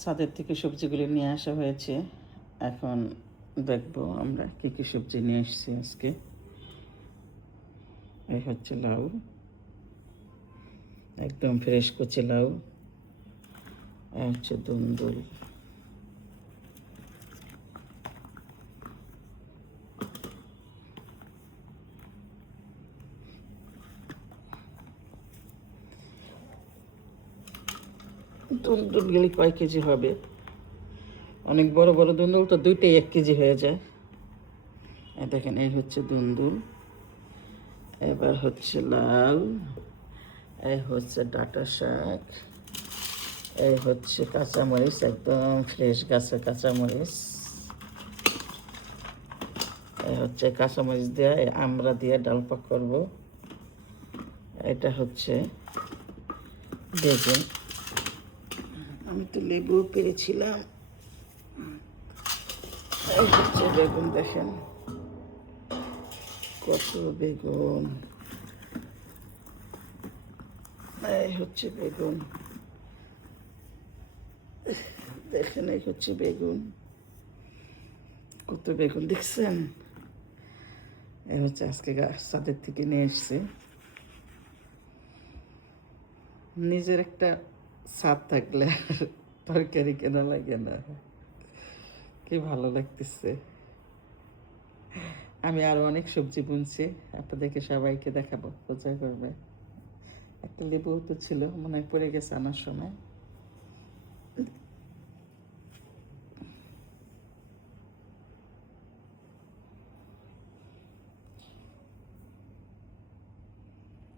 ছাদের থেকে সবজিগুলো নিয়ে আসা হয়েছে। এখন দেখবো আমরা কী কী সবজি নিয়ে এসেছি আজকে। এই হচ্ছে লাউ, একদম ফ্রেশ কচি লাউ। এই হচ্ছে দুন্দুল, দুন্দুলগুলি কয় কেজি হবে? অনেক বড় বড় দুন্দুল তো দুইটাই 1 কেজি হয়ে যায়। এই দেখেন, এই হচ্ছে দুন্দুল, এবার হচ্ছে লাউ, এই হচ্ছে ডাঁটা শাক, এই হচ্ছে কাঁচামরিচ, একদম ফ্রেশ গাছের কাঁচামরিচ। এই হচ্ছে কাঁচামরিচ দিয়ে আমরা দিয়ে ডাল পাক করব। এটা হচ্ছে বেগুন, আমি তো লেবু পেরেছিলাম। এই হচ্ছে বেগুন, দেখেন কত বেগুন। এই হচ্ছে বেগুন, দেখেন এই হচ্ছে বেগুন, কত বেগুন দেখছেন। এই হচ্ছে আজকে ছাদের থেকে নিয়ে এসছি। নিজের একটা ছাদ থাকলে তরকারি কেনা লাগে না, কি ভালো লাগতেছে। আমি আরো অনেক সবজি বুনছি, আপনাদেরকে সবাইকে দেখাবো, পূজা করবে। একটা লেবু তো ছিল, মনে হয় পড়ে গেছে আনার সময়।